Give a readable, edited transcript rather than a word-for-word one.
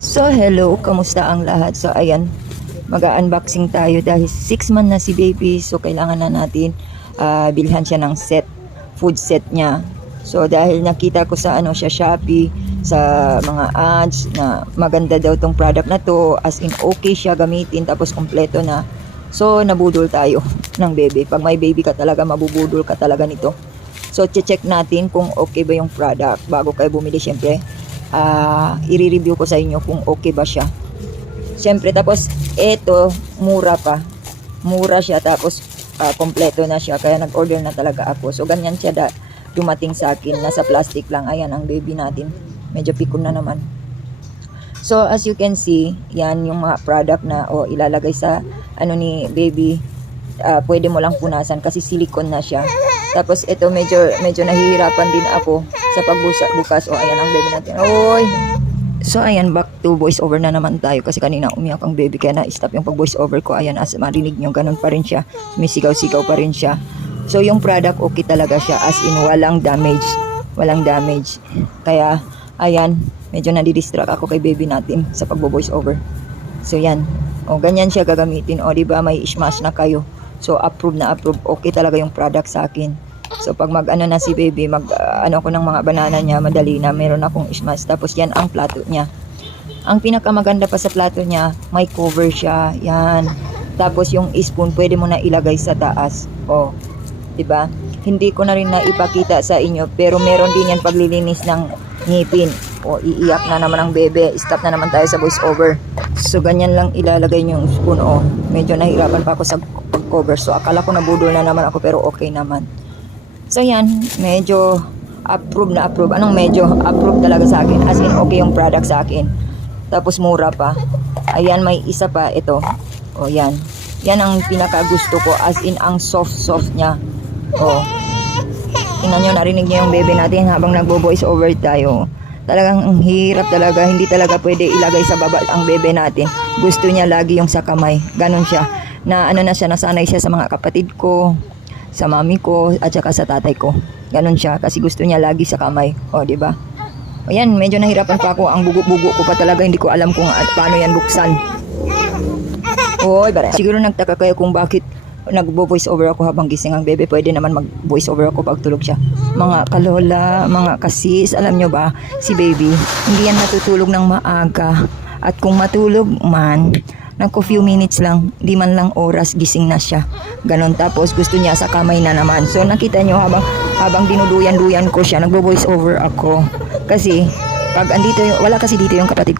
So hello, kamusta ang lahat? So ayan, mag-unboxing tayo dahil 6 months na si baby. So kailangan na natin bilhan siya ng set, food set niya. So dahil nakita ko sa siya Shopee, sa mga ads na maganda daw tong product na to, as in okay siya gamitin tapos kompleto na. So nabudol tayo ng baby. Pag may baby ka talaga, mabubudol ka talaga nito. So check natin kung okay ba yung product bago kayo bumili. Syempre i-review ko sa inyo kung okay ba siya. Siyempre, tapos eto, mura pa. Mura siya, tapos kompleto na siya. Kaya nag-order na talaga ako. So, ganyan siya dumating sa akin. Nasa plastic lang. Ayan, ang baby natin. Medyo pikon na naman. So, as you can see, yan yung mga product na ilalagay sa ni baby. Pwede mo lang punasan kasi silicone na siya. Tapos ito medyo nahihirapan din ako sa pagbukas. Ayan ang baby natin. Oy. So ayan, back to voice over na naman tayo kasi kanina umiyak ang baby kaya na-stop yung pag-voice over ko. Ayan, as marinig nyo, ganun pa rin siya. May sigaw-sigaw pa rin siya. So yung product okay talaga siya, as in walang damage. Walang damage. Kaya ayan, medyo nadidistract ako kay baby natin sa pag-voice over. So yan. Ganyan siya gagamitin. Diba may smash na kayo. So, approve na approve. Okay talaga yung product sa akin. So, pag na si baby, ako ng mga banana niya, madali na. Meron akong smash. Tapos, yan ang plato niya. Ang pinakamaganda pa sa plato niya, may cover siya. Yan. Tapos, yung spoon, pwede mo na ilagay sa taas. Diba? Hindi ko na rin na ipakita sa inyo. Pero, meron din yan paglilinis ng ngipin. Iiyak na naman ang bebe. Stop na naman tayo sa voice over. So, ganyan lang ilalagay niyo yung spoon. Medyo nahirapan pa ako sa cover. So, akala ko nabudol na naman ako pero okay naman. So, yan. Medyo approve na approve. Anong medyo? Approve talaga sa akin. As in, okay yung product sa akin. Tapos, mura pa. Ayan, may isa pa. Ito. Yan. Yan ang pinaka gusto ko. As in, ang soft niya. Tingnan nyo, narinig nyo yung baby natin habang nagbo-voice over tayo. Talagang ang hirap talaga. Hindi talaga pwede ilagay sa baba ang bebe natin. Gusto niya lagi yung sa kamay. Ganon siya. Na na siya, nasanay siya sa mga kapatid ko, sa mami ko, at saka sa tatay ko. Ganon siya. Kasi gusto niya lagi sa kamay. Diba? Ayan, medyo nahirapan pa ako. Ang bugo-bugo ko pa talaga. Hindi ko alam kung paano yan buksan. Bara. Siguro nagtaka kayo kung bakit nagbo-voice over ako habang gising ang bebe. Pwede naman mag-voice over ako pag tulog siya. Mga kalola, mga kasis, alam nyo ba, si baby, hindi yan natutulog ng maaga. At kung matulog man, few minutes lang, di man lang oras, gising na siya. Ganon, tapos gusto niya sa kamay na naman. So nakita nyo habang dinuduyan-duyan ko siya, nagbo-voice over ako. Kasi, pag andito, wala kasi dito yung kapatid